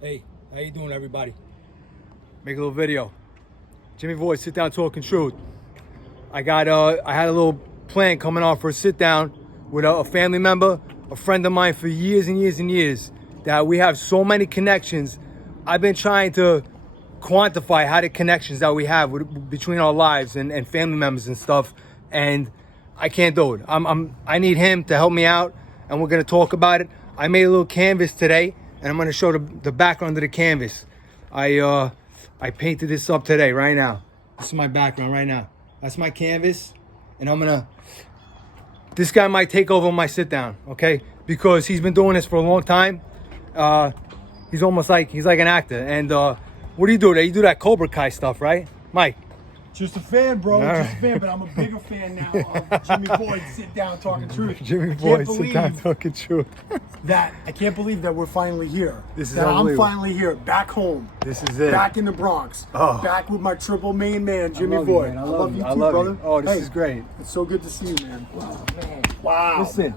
Hey, how you doing, everybody? Make a little video. JimmyVoid Sit Down Talking Truth. I had a little plan coming on for a sit down with a family member, a friend of mine for years and years and years, that we have so many connections. I've been trying to quantify how the connections that we have between our lives and family members and stuff, and I can't do it. I need him to help me out, and we're gonna talk about it. I made a little canvas today, and I'm gonna show the background of the canvas. I painted this up today, right now. This is my background right now. That's my canvas, and this guy might take over my sit down, okay? Because he's been doing this for a long time. He's like an actor. And what do you do there? You do that Cobra Kai stuff, right, Mike? Just a fan, bro. All Just a fan, but I'm a bigger fan now of JimmyVoid Sit Down Talking Truth. JimmyVoid Sit Down Talking Truth. I can't believe that we're finally here. This is that unbelievable. I'm finally here, back home. This is it. Back in the Bronx. Oh. Back with my triple main man, I love you, JimmyVoid. man. I love you too, I love brother. you. Oh, this Hey, is great. It's so good to see you, man. Wow, man. Wow. Listen,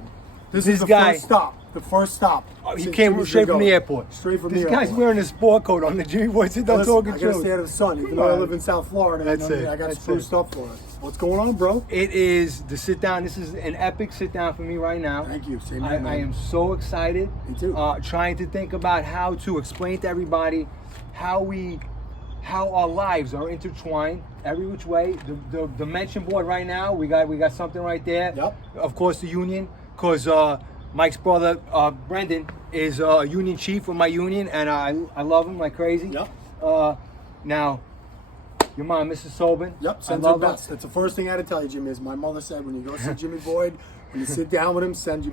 This this is the guy- first stop. The first stop. he since came Jimmy's straight been from the going. airport. Straight from This the guy's airport. wearing a sport coat on the JimmyVoid Sit Down Listen, Talking I gotta Truth. stay out of the sun, even Come though I on. live in South Florida. That's it. I got That's spruced it. up for it. What's going on, bro? It is the sit down. This is an epic sit down for me right now. Thank you. Same I here, man. am so excited. Me too. Trying to think about how to explain to everybody how our lives are intertwined every which way. The dimension board right now, we got something right there. Yep. Of course, the union, because Mike's brother Brendan is a union chief with my union, and I love him like crazy. Yep. Now, your mom, Mrs. Tobin. Yep, sends I her love her. best. That's the first thing I had to tell you, Jimmy, is my mother said when you go see JimmyVoid, when you sit down with him, send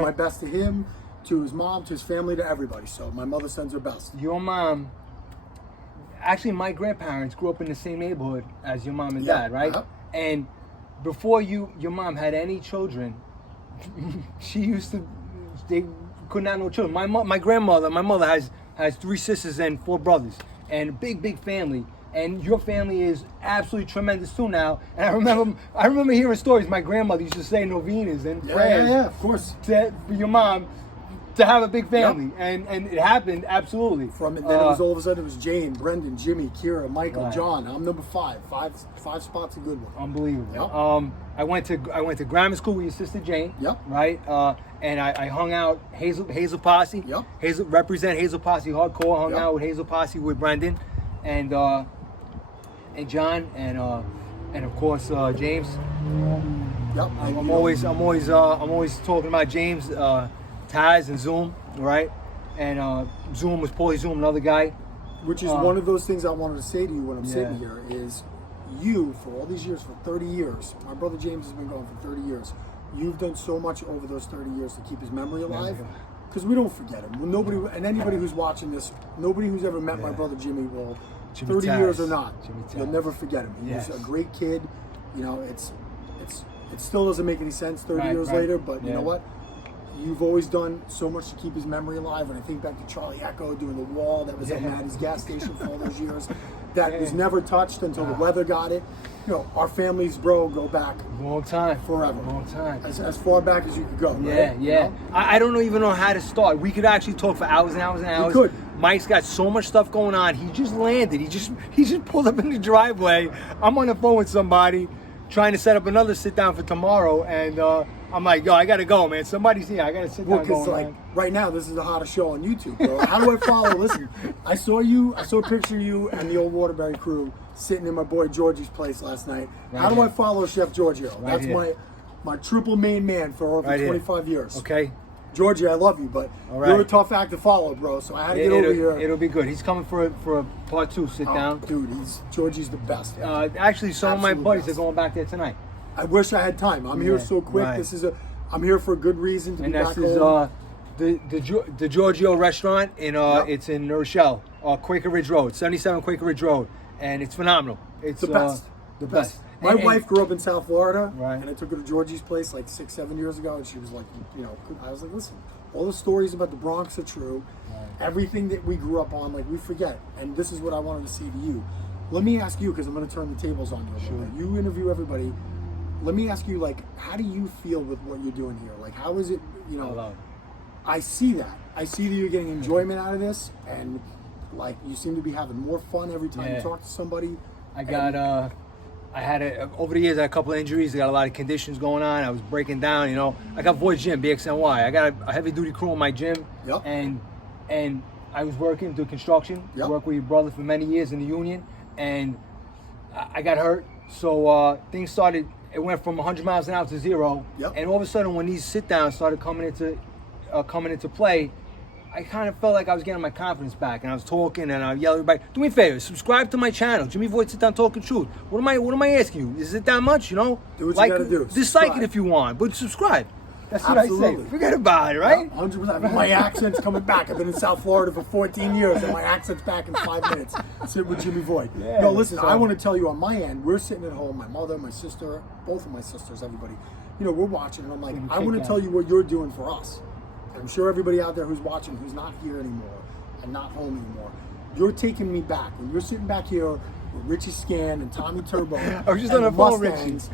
my best to him, to his mom, to his family, to everybody. So my mother sends her best. Your mom, actually my grandparents grew up in the same neighborhood as your mom and Yeah, dad, right? uh-huh. And before your mom had any children, they couldn't have no children. My mother has 3 sisters and 4 brothers, and big family. And your family is absolutely tremendous too now. And I remember hearing stories. My grandmother used to say novenas and prayers Yeah, of course. for your mom to have a big family, and it happened absolutely. From it, then it was all of a sudden it was Jane, Brendan, Jimmy, Kira, Michael, Right. John. I'm number 5. Five spots a good one. Unbelievable. Yep. I went to grammar school with your sister Jane. Yep. Right. And I hung out Hazel Posse. Yep. Represent Hazel Posse hardcore. Hung Yep. out with Hazel Posse with Brendan, and John, and of course James. Yep. I'm always talking about James, Taz, and Zoom. Right. And Zoom was Paulie Zoom, another guy. Which is one of those things I wanted to say to you when I'm Yeah. sitting here is you, for all these years, for 30 years, my brother James has been going for 30 years. You've done so much over those 30 years to keep his memory alive. Because we don't forget him. Nobody, and anybody who's watching this, nobody who's ever met my brother Jimmy will, Jimmy 30 Taz. years or not, JimmyTaz. you'll never forget him. He Yes. was a great kid. You know, it still doesn't make any sense 30 Right, years right. later, but you Yeah. know what? You've always done so much to keep his memory alive. When I think back to Charlie Echo doing the wall that was at Maddie's gas station for all those years, that was never touched until the weather got it. You know, our families, bro, go back Long time. forever. Long time. As far back as you could go. Yeah, right? yeah. You know? I don't even know how to start. We could actually talk for hours and hours and hours. could. Mike's got so much stuff going on. He just landed. He just pulled up in the driveway. I'm on the phone with somebody trying to set up another sit down for tomorrow, and I'm like, yo, I gotta go, man. Somebody's here. I gotta sit Well, down. because Going like right now, this is the hottest show on YouTube, bro. How do I follow? Listen, I saw a picture of you and the old Waterbury crew sitting in my boy Georgie's place last night. Right How do here. I follow Chef Giorgio? Right That's here. my triple main man for over Right here. 25 years. Okay. Georgie, I love you, but All right. you're a tough act to follow, bro. So I had to get over here. It'll be good. He's coming for a part 2 sit Oh, down. dude. Georgie's the best. Actually, some of my Absolute buddies best. are going back there tonight. I wish I had time. I'm here Yeah, so quick. right. I'm here for a good reason to And be this back is home. the Giorgio restaurant in Yep. it's in New Rochelle, Quaker Ridge Road, 77 Quaker Ridge Road, and it's phenomenal. It's the best. the best. My And- wife grew up in South Florida, Right. and I took her to Georgie's place like 6-7 years ago, and she was like, you know, I was like, listen, all the stories about the Bronx are true. Everything that we grew up on, like, we forget. And this is what I wanted to say to you. Let me ask you, because I'm going to turn the tables on you a little bit. You interview everybody. Let me ask you, like, how do you feel with what you're doing here? Like, how is it, you I know, love it. I see that. I see that you're getting enjoyment out of this, and like you seem to be having more fun every time you talk to somebody. I got over the years I had a couple of injuries. I got a lot of conditions going on. I was breaking down. You know, I got Void Gym, BXNY. I got a heavy duty crew in my gym. Yep. And I was working doing construction. Yep. Worked with your brother for many years in the union, and I got hurt. So things started. It went from 100 miles an hour to 0. Yep. And all of a sudden, when these sit downs started coming into play, I kind of felt like I was getting my confidence back, and I was talking, and I yelled at everybody, "Do me a favor, subscribe to my channel, JimmyVoid Sit Down Talking Truth." What am I asking you? Is it that much? You know, do what you gotta do. Dislike it if you want, but subscribe. That's what I say. Forget about it, right? 100%. My accent's coming back. I've been in South Florida for 14 years, and my accent's back in 5 minutes. Sit with Jimmy Void. Yeah, no, listen, I want to tell you on my end, we're sitting at home, my mother, my sister, both of my sisters, everybody. You know, we're watching, and I'm like, I want to tell you what you're doing for us. I'm sure everybody out there who's watching, who's not here anymore and not home anymore, you're taking me back. When you're sitting back here with Richie Scan and Tommy Turbo, I was just on the phone, Mustangs,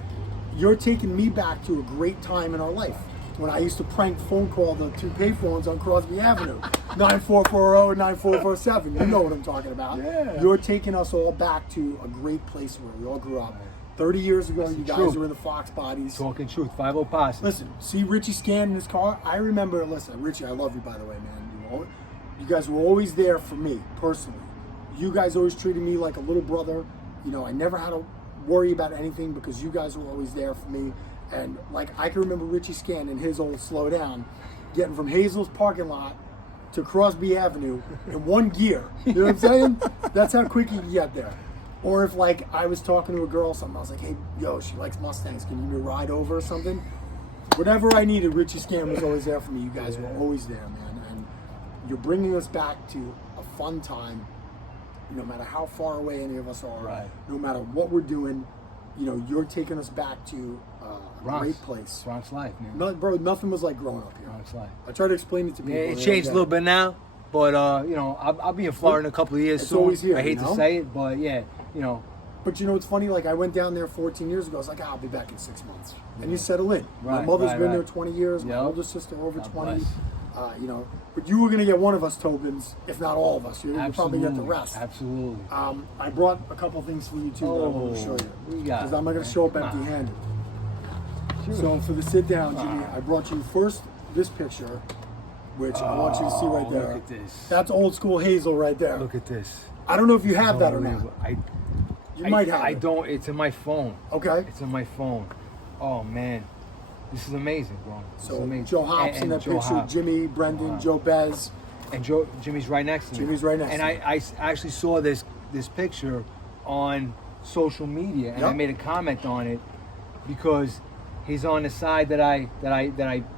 you're taking me back to a great time in our life. When I used to prank phone call the 2 payphones on Crosby Avenue, 9440 and 9447. You know what I'm talking about. Yeah. You're taking us all back to a great place where we all grew up. 30 years ago, you guys were in the Fox bodies. Talking truth, 50 posse. Listen, see Richie Scan in his car? I remember, listen, Richie, I love you, by the way, man. You guys were always there for me, personally. You guys always treated me like a little brother. You know, I never had to worry about anything because you guys were always there for me. And like I can remember Richie Scan in his old Slow Down, getting from Hazel's parking lot to Crosby Avenue in 1 gear. You know what I'm saying? That's how quick you can get there. Or if like I was talking to a girl or something, I was like, hey, yo, she likes Mustangs. Can you give me a ride over or something? Whatever I needed, Richie Scan was always there for me. You guys were always there, man. And you're bringing us back to a fun time, no matter how far away any of us are, no matter what we're doing. You know, you're taking us back to a great place. Bronx life, man. No, bro, nothing was like growing up here. Bronx life. I try to explain it to people. Yeah, it changed a little bit now, but you know, I'll be in Florida in a couple of years it's soon. always here, I hate to say it, but yeah, you know. But you know, it's funny. Like I went down there 14 years ago. I was like, I'll be back in 6 months, and you settle in. My mother's been there 20 years. My older sister over 20. You know, but you were gonna get one of us Tobins, if not all of us. You're probably get the rest. Absolutely. I brought a couple things for you too that I want to show you, because I'm not gonna show up empty-handed. So for the sit down, Jimmy, I brought you first this picture, which I want you to see right there. Look at this. That's old school Hazel right there. Look at this. I don't know if you have that or not. You might have. I don't. It's in my phone. Okay. It's in my phone. Oh man, this is amazing, bro. This is amazing. Joe Hops in that Joe picture. Hops. Jimmy, Brendan, Joe Bez. And Jimmy's right next to me. Jimmy's right next and to me. I actually saw this picture on social media, and I made a comment on it because he's on the side that I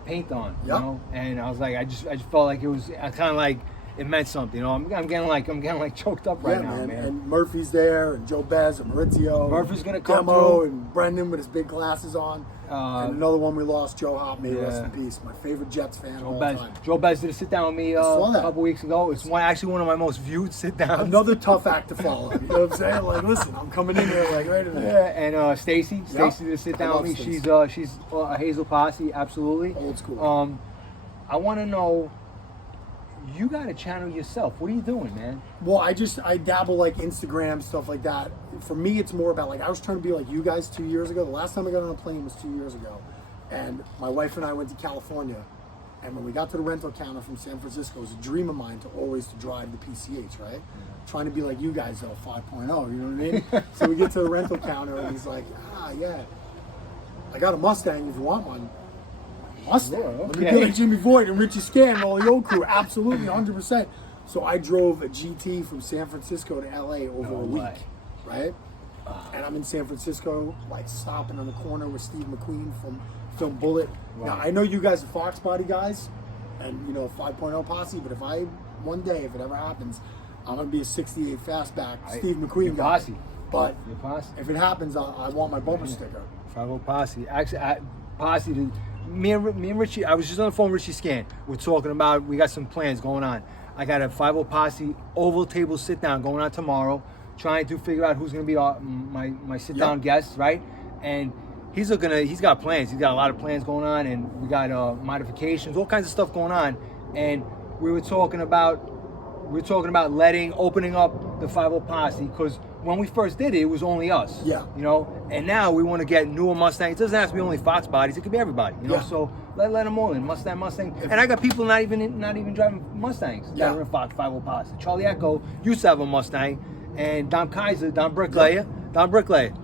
paint on. You know, and I was like, I just felt like it was kind of like it meant something. You know, I'm getting like choked up right now, man. And Murphy's there, and Joe Bez, and Maurizio. Murphy's gonna come Demo, through. and Brendan with his big glasses on. And another one we lost, Joe Hop, may rest in peace. My favorite Jets fan of all time. Joe Bez did a sit down with me a couple weeks ago. It's actually one of my most viewed sit downs. Another tough act to follow. You know what I'm saying? Like, listen, I'm coming in here like right in there. Yeah, and Stacy did a sit down with me. She's a Hazel posse, absolutely. Old school. I want to know. You got a channel yourself. What are you doing, man? Well, I dabble like Instagram, stuff like that. For me, it's more about like, I was trying to be like you guys 2 years ago. The last time I got on a plane was 2 years ago. And my wife and I went to California. And when we got to the rental counter from San Francisco, it was a dream of mine to always to drive the PCH, right? Trying to be like you guys though, 5.0, you know what I mean? So we get to the rental counter and he's like, yeah, I got a Mustang if you want one. Mustang. Sure, Let me get like Jimmy Void and Richie Scan and all the old crew. Absolutely, 100%. So I drove a GT from San Francisco to LA over a week, right? And I'm in San Francisco, like stopping on the corner with Steve McQueen from Film Bullet. Now, I know you guys are Fox Body guys and, you know, 5.0 posse, but one day, if it ever happens, I'm going to be a 68 fastback Steve McQueen guy. Posse. But posse. if it happens, I want my bumper sticker. 50 posse. Actually, posse. Me and Richie, I was just on the phone with Richie Scan. We're talking about, we got some plans going on. I got a 50 posse oval table sit down going on tomorrow, trying to figure out who's going to be my sit down guests, right? And he's got plans. He's got a lot of plans going on, and we got modifications, all kinds of stuff going on. And we were talking about opening up the 50 posse, because when we first did it, it was only us. Yeah. You know, and now we want to get newer Mustangs. It doesn't have to be only Fox bodies. It could be everybody. You know, Yeah. so let them all in. Mustang. And I got people not even driving Mustangs Yeah. that are in Fox 50 posse. Charlie Echo used to have a Mustang, and Don Bricklayer.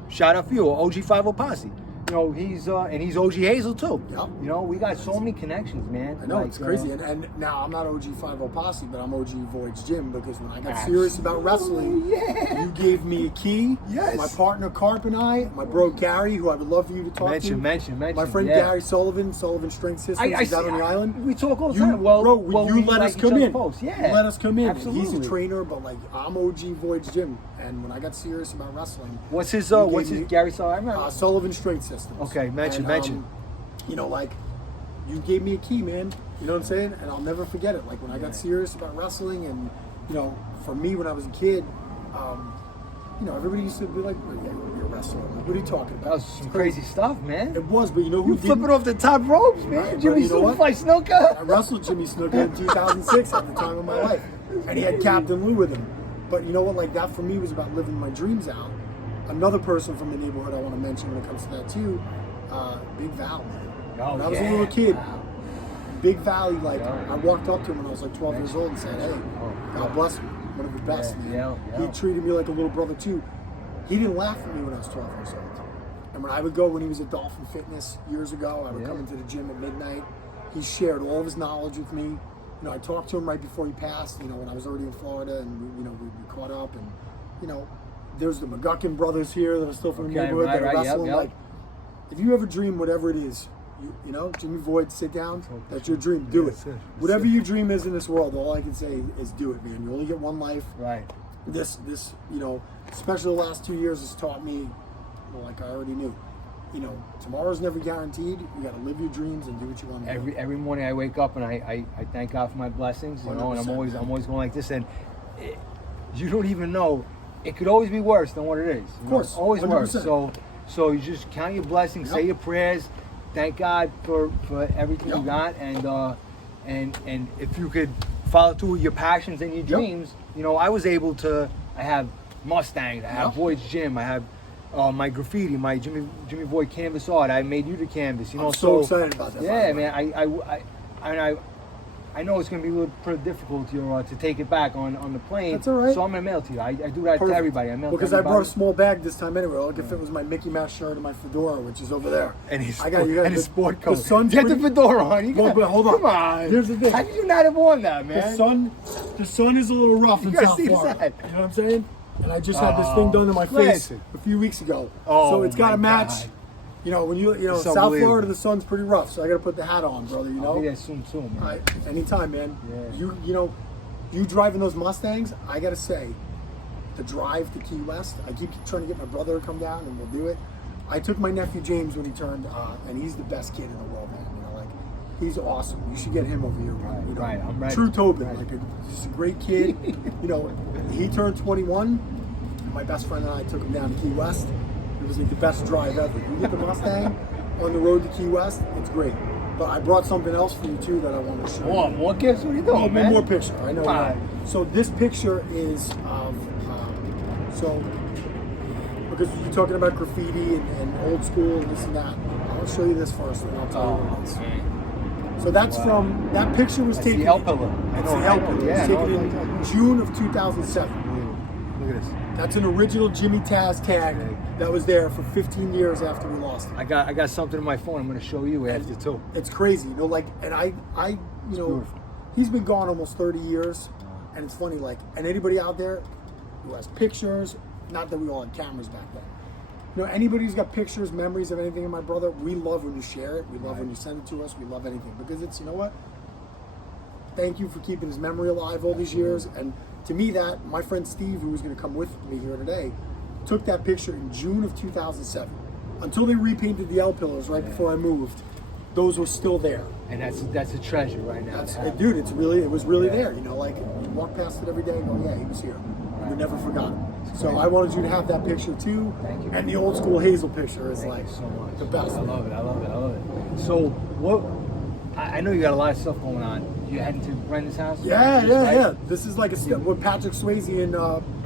Shout out for you, OG 50 posse. You know, he's OG Hazel too. Yep. You know, we got so many connections, man. I know, it's crazy. And now I'm not OG 50 Posse, but I'm OG Void's Gym, because when I got serious about wrestling, you gave me a key. Yes. My partner Carp and I, my bro Gary, who I would love for you to talk to. Mention. My friend Gary Sullivan Strength Systems, he's out on the island. We talk all the You, time. Well, you let us come in. Yeah. You let us come in. Absolutely. He's a trainer, but like I'm OG Void's Gym. And when I got serious about wrestling, What's his me- Gary Sullivan? Sullivan Strength Systems. Okay, mention. You know, like, you gave me a key, man. You know what I'm saying? And I'll never forget it. Like, when I got serious about wrestling, and, you know, for me, when I was a kid, you know, everybody used to be like, you're a wrestler. Like, what are you talking about? That was some crazy stuff, man. It was, but you know who You flipping off the top ropes, man. Right, Jimmy you know what? Superfly Snooker. I wrestled Jimmy Snooker in 2006 at the time of my life. And he had Captain Lou with him. But you know what? Like, that for me was about living my dreams out. Another person from the neighborhood I want to mention when it comes to that, too, Big Val, man. Oh, When I was a yeah. little kid, Wow. Big Valley, like, Yeah. I walked up to him when I was like 12 years old and said, hey, God bless him. One of the best, man. Yeah. He treated me like a little brother, too. He didn't laugh at me when I was 12 years old. And when I would go, when he was at Dolphin Fitness years ago, I would come into the gym at midnight. He shared all of his knowledge with me. You know, I talked to him right before he passed, you know, when I was already in Florida, and we caught up. And, you know, there's the McGuckin brothers here that are still from the neighborhood that are wrestling. Yep. Like, if you ever dream whatever it is, you know, JimmyVoid, sit down. That's your dream. Do it. Whatever your dream is in this world, all I can say is do it, man. You only get one life. Right. This, you know, especially the last 2 years has taught me, well, like I already knew, you know, tomorrow's never guaranteed. You got to live your dreams and do what you want to do. Every morning I wake up and I thank God for my blessings, you know, and I'm 100%. always going like this, and you don't even know, it could always be worse than what it is. Of course, always 100%. worse. So you just count your blessings, say your prayers, thank God for everything you got, and if you could follow through with your passions and your dreams, you know, I have Mustangs, I have Void's Gym, I have my graffiti, my JimmyVoid canvas art. I made you the canvas, you know. I'm so excited about that. Yeah, man. I know it's going to be a little pretty difficult to take it back on the plane. That's all right. So I'm going to mail it to you. I do that Perfect. to everybody. I mail because to I everybody. brought a small bag this time anyway. Like if it was my Mickey Mouse shirt and my fedora, which is over there. And his his sport coat. The sun's Get the pretty- fedora on. You Well, got, but hold on. Come on. Here's the thing. How could you not have worn that, man? The sun is a little rough in gotta South see Florida. that. You know what I'm saying? And I just had this thing done to my face classic. a few weeks ago. Oh, so it's got to my match. God. You know, when you know, It's South unbelievable. Florida, the sun's pretty rough, so I got to put the hat on, brother. You know. I'll be there soon, man. All right, anytime, man. Yeah. You know, you driving those Mustangs, I gotta say, the drive to Key West, I keep trying to get my brother to come down and we'll do it. I took my nephew James when he turned, and he's the best kid in the world, man. You know, like, he's awesome. You should get him over here. You know, Right, I'm ready. True Tobin, Right. like he's a great kid. You know, he turned 21. My best friend and I took him down to Key West. It was like the best drive ever. You get the Mustang on the road to Key West, it's great. But I brought something else for you too that I want to show you. More gifts? What are you doing, One man? more picture. I know. Fine. So this picture is of because you're talking about graffiti and old school and this and that. I'll show you this first, and then I'll tell you what it is. So that's from that picture was taken. the L pillar. That's I know, the L I know. pillar. Yeah, It was I taken know. in June of 2007. Look at this. That's an original JimmyTaz tag that was there for 15 years after we lost it. I got something on my phone. I'm going to show you after too. It's crazy, you know. Like, and I, you know, beautiful. he's been gone almost 30 years, and it's funny. Like, and anybody out there who has pictures, not that we all had cameras back then. You know, anybody who's got pictures, memories of anything of my brother, we love when you share it. We love when you send it to us. We love anything because it's, you know what? Thank you for keeping his memory alive all these years. And to me, that my friend Steve, who was going to come with me here today, took that picture in June of 2007. Until they repainted the L pillars right before I moved, those were still there. And that's a treasure right now. Dude, it was really there. You know, like you walk past it every day and go, yeah, he was here. We never forgot him. So I wanted you to have that picture too. Thank you. And the old school Hazel picture is Thank like you so much. the best. I love it. So what? I know you got a lot of stuff going on. You heading to Brendan's house? Yeah. This is like what Patrick Swayze in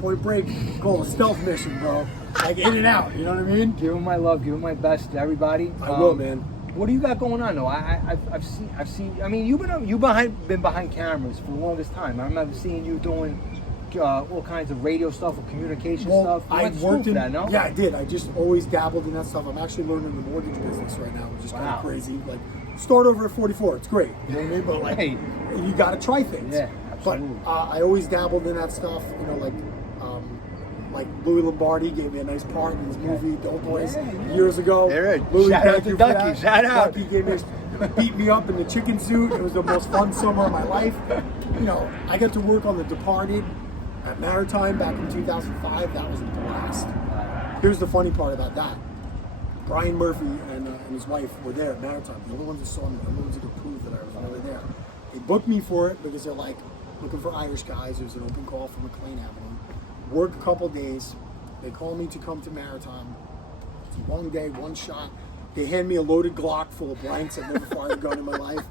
Point Break called a stealth mission, bro. Like in and out. You know what I mean? Give him my love. Give him my best to everybody. I will, man. What do you got going on though? I've seen. I mean, you've been behind cameras for the longest time. I remember seeing you doing all kinds of radio stuff or communication stuff. You I worked in that, no? Yeah, I did. I just always dabbled in that stuff. I'm actually learning the mortgage business right now, which is kind of crazy. Like, start over at 44. It's great. You know what I mean? But like, you got to try things. Yeah, absolutely. But I always dabbled in that stuff. You know, like Louis Lombardi gave me a nice part in his movie Dope Boys years ago. Louis, shout out to Ducky. Shout out. Ducky beat me up in the chicken suit. It was the most fun summer of my life. You know, I got to work on The Departed at Maritime back in 2005. That was a blast. Here's the funny part about that. Brian Murphy and his wife were there at Maritime. The only ones that saw me, the only ones that could prove that I was really there. They booked me for it because they're like looking for Irish guys. There's an open call from McLean Avenue. Work a couple days. They call me to come to Maritime. It's a long day, one shot. They hand me a loaded Glock full of blanks. I've never fired a gun in my life.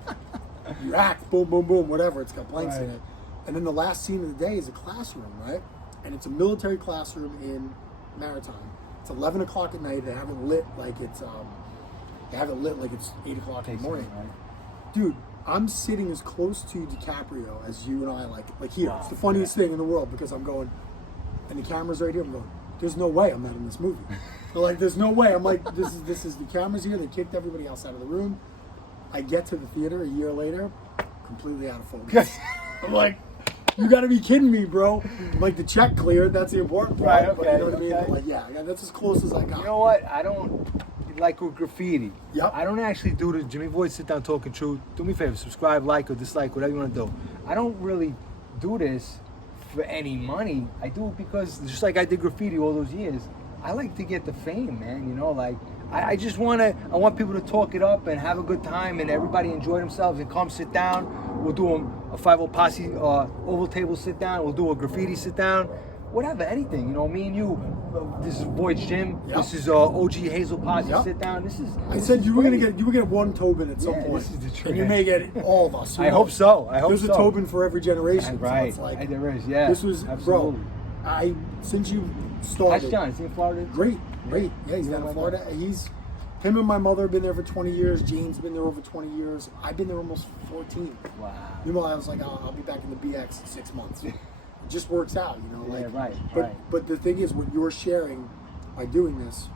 You act, boom, boom, boom, whatever. It's got blanks in it. And then the last scene of the day is a classroom, right? And it's a military classroom in Maritime. It's 11 o'clock at night. They have it lit like it's 8 o'clock in the morning. Dude, I'm sitting as close to DiCaprio as you and I like here. It's the funniest thing in the world because I'm going, and the camera's right here. I'm going, there's no way I'm not in this movie. They're like, there's no way. I'm like, this is the camera's here. They kicked everybody else out of the room. I get to the theater a year later, completely out of focus. I'm like, you got to be kidding me, bro. I'm like, the check cleared. That's the important part. Right, okay, but you know what I mean? okay. I'm like, yeah, that's as close as I got. You know what? I don't like with graffiti. Yep. I don't actually do the JimmyVoid Sit Down Talking Truth. Do me a favor, subscribe, like, or dislike, whatever you want to do. I don't really do this for any money. I do it because just like I did graffiti all those years, I like to get the fame, man. You know, like I just want people to talk it up and have a good time and everybody enjoy themselves and come sit down. We'll do a 5-0 posse oval table sit down. We'll do a graffiti sit down. Whatever, anything, you know, me and you. This is Void's Gym. Yep. This is OG Hazel posse sit down. This is. I said you were gonna get one Tobin at some point, this is the truth. and you may get all of us. I hope so. There's a Tobin for every generation. Right. So it's like, There is. Yeah. this was, absolutely. bro. Since you started. How's John? Is he in Florida? Great. Yeah, he's down in Florida. Him and my mother have been there for 20 years. Jane's been there over 20 years. I've been there almost 14. Wow. Meanwhile, I was like, I'll be back in the BX in 6 months. It just works out, you know. Like, yeah, right. But the thing is, what you're sharing by doing this,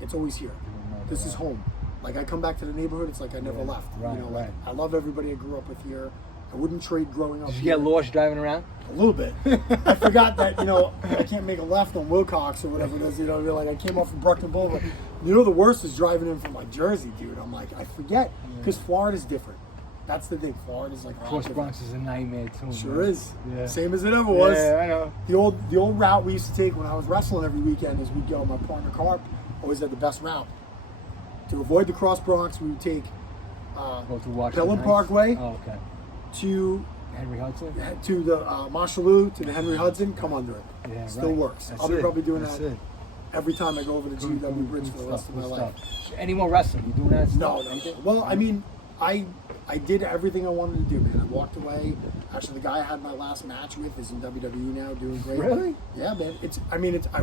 it's always here. This is home. Like, I come back to the neighborhood, it's like I never left. Right, you know, like, I love everybody I grew up with here. I wouldn't trade growing up. Did you here. get lost driving around? A little bit. I forgot that, you know, I can't make a left on Wilcox or whatever it is. You know, like I came off from Bruckner Boulevard. You know, the worst is driving in from like Jersey, dude. I'm like, I forget because Florida's different. That's the thing. Florida's like Cross Bronx is a nightmare too. Sure man. is. Yeah. Same as it ever was. Yeah, I know. The old route we used to take when I was wrestling every weekend is we'd go. My partner Carp always had the best route. To avoid the Cross Bronx, we would take Go through Washington Pelham Heights. Parkway Oh, okay. to Henry Hudson. to the Marshalloo to the Henry Hudson. Come under it. Yeah, Still right. works. That's I'll be it. probably doing That's that it. every time I go over the GW Bridge for the rest of my Good life. stuff. Any more wrestling? You doing that? No. Stuff? Well, I mean, I did everything I wanted to do, man. I walked away. Actually, the guy I had my last match with is in WWE now, doing great. Really? Yeah, man. I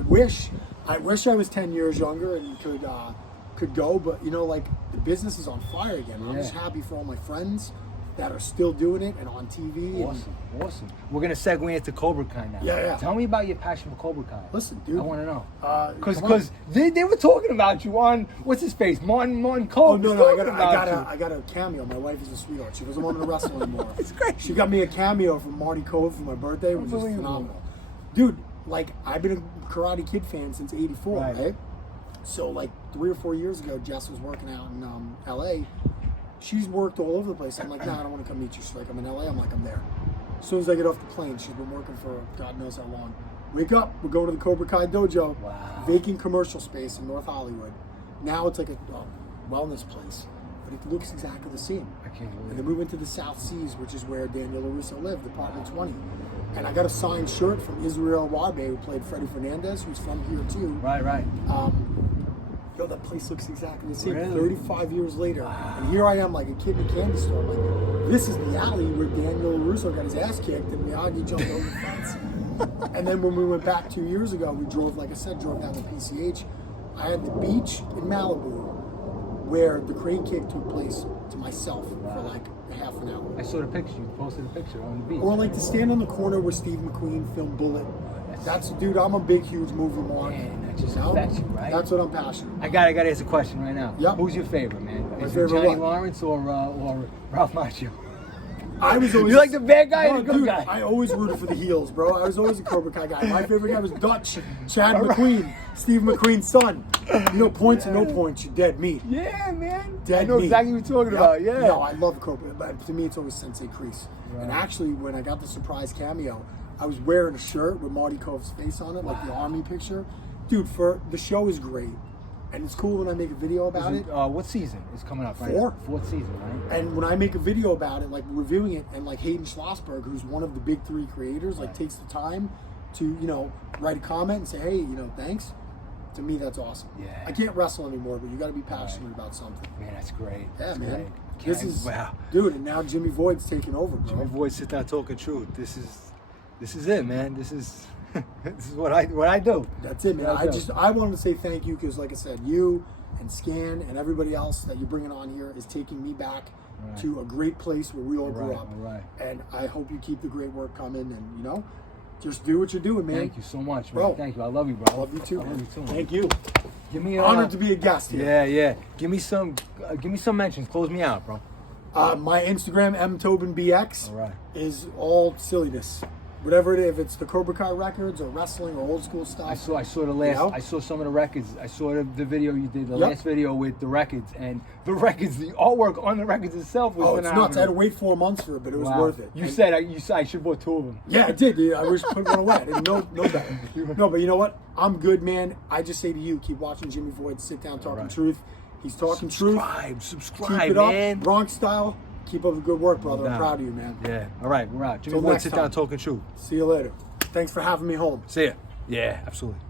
wish I was 10 years younger and could go, but you know, like the business is on fire again. I'm just happy for all my friends that are still doing it and on TV. Awesome. We're gonna segue into Cobra Kai now. Yeah. Tell me about your passion for Cobra Kai. Listen, dude. I want to know. Because They were talking about you on what's his face, Mon Cole. Oh no! I got a cameo. My wife is a sweetheart. She doesn't want me to wrestle anymore. It's great. She got me a cameo from Marty Cove for my birthday, which is phenomenal. Dude, like I've been a Karate Kid fan since '84, right? So like 3 or 4 years ago, Jess was working out in LA. She's worked all over the place. I'm like, nah, I don't want to come meet you. She's like, I'm in LA. I'm like, I'm there. As soon as I get off the plane, she's been working for God knows how long. Wake up, we're going to the Cobra Kai dojo. Wow. Vacant commercial space in North Hollywood. Now it's like a wellness place, but it looks exactly the same. I can't believe And then we went to the South Seas, which is where Daniel LaRusso lived, Apartment 20. And I got a signed shirt from Israel Wabe, who played Freddie Fernandez, who's from here too. Right. yo, that place looks exactly the same. Really? 35 years later. And here I am like a kid in a candy store. I'm like, this is the alley where Daniel Russo got his ass kicked and Miyagi jumped over the fence. And then when we went back 2 years ago, we drove, like I said, drove down to PCH. I had the beach in Malibu where the crane kick took place to myself for like half an hour. I saw the picture. You posted a picture on the beach. Or like to stand on the corner where Steve McQueen filmed Bullet. That's, dude, I'm a big, huge movie mark. Man, that just affects you, right? That's what I'm passionate about. I gotta ask a question right now. Yep. Who's your favorite, man? My Is it favorite Johnny what? Lawrence or Ralph Macchio? I was always, You like the bad guy no, or the good dude, guy? I always rooted for the heels, bro. I was always a Cobra Kai guy. My favorite guy was Dutch, Chad McQueen, Steve McQueen's son. You know, points and no points, you're dead meat. Yeah, man. Dead I know meat. exactly what you're talking Yep. about. Yeah. No, I love Cobra, but to me, it's always Sensei Kreese. Right. And actually, when I got the surprise cameo, I was wearing a shirt with Marty Cove's face on it, like the army picture. Dude, for the show is great, and it's cool when I make a video about it. What season is coming up right 4. now? 4th season, right? And when I make a video about it, like reviewing it, and like Hayden Schlossberg, who's one of the big 3 creators, like takes the time to, you know, write a comment and say, hey, you know, thanks. To me, that's awesome. Yeah. I can't wrestle anymore, but you got to be passionate about something. Man, that's great. Yeah, That's man. great. This is, wow. dude, and now Jimmy Void's taking over, bro. JimmyVoid Sit Down Talking Truth. This is it, man. This is this is what I do. That's it, man. I wanted to say thank you because, like I said, you and Scan and everybody else that you're bringing on here is taking me back to a great place where we all grew up. All right. And I hope you keep the great work coming, and you know, just do what you're doing, man. Thank you so much, man. Bro. Thank you. I love you, bro. I love you too. I love you too, man. Thank you. Give me Honored to be a guest here. Yeah. Give me some mentions. Close me out, bro. My Instagram, mtobinbx, All right. is all silliness. Whatever it is, if it's the Cobra Kai records or wrestling or old school stuff. I saw the last. You know? I saw some of the records. I saw the video you did, the Yep. last video with the records, and the records, the artwork on the records itself was Oh, it's phenomenal. nuts. I had to wait 4 months for it, but it was Wow. worth it. You And- said I should have bought 2 of them. Yeah, I did, dude. I wish I put one away. I didn't know better. No, but you know what? I'm good, man. I just say to you, keep watching Jimmy Void Sit Down Talking right. Truth. He's talking truth. Subscribe, Keep it up. man. Bronx style. Keep up the good work, brother. No I'm doubt. proud of you, man. Yeah. All right, we're out. Till JimmyVoid next Sit Down time. Talking Truth. See you later. Thanks for having me home. See ya. Yeah, absolutely.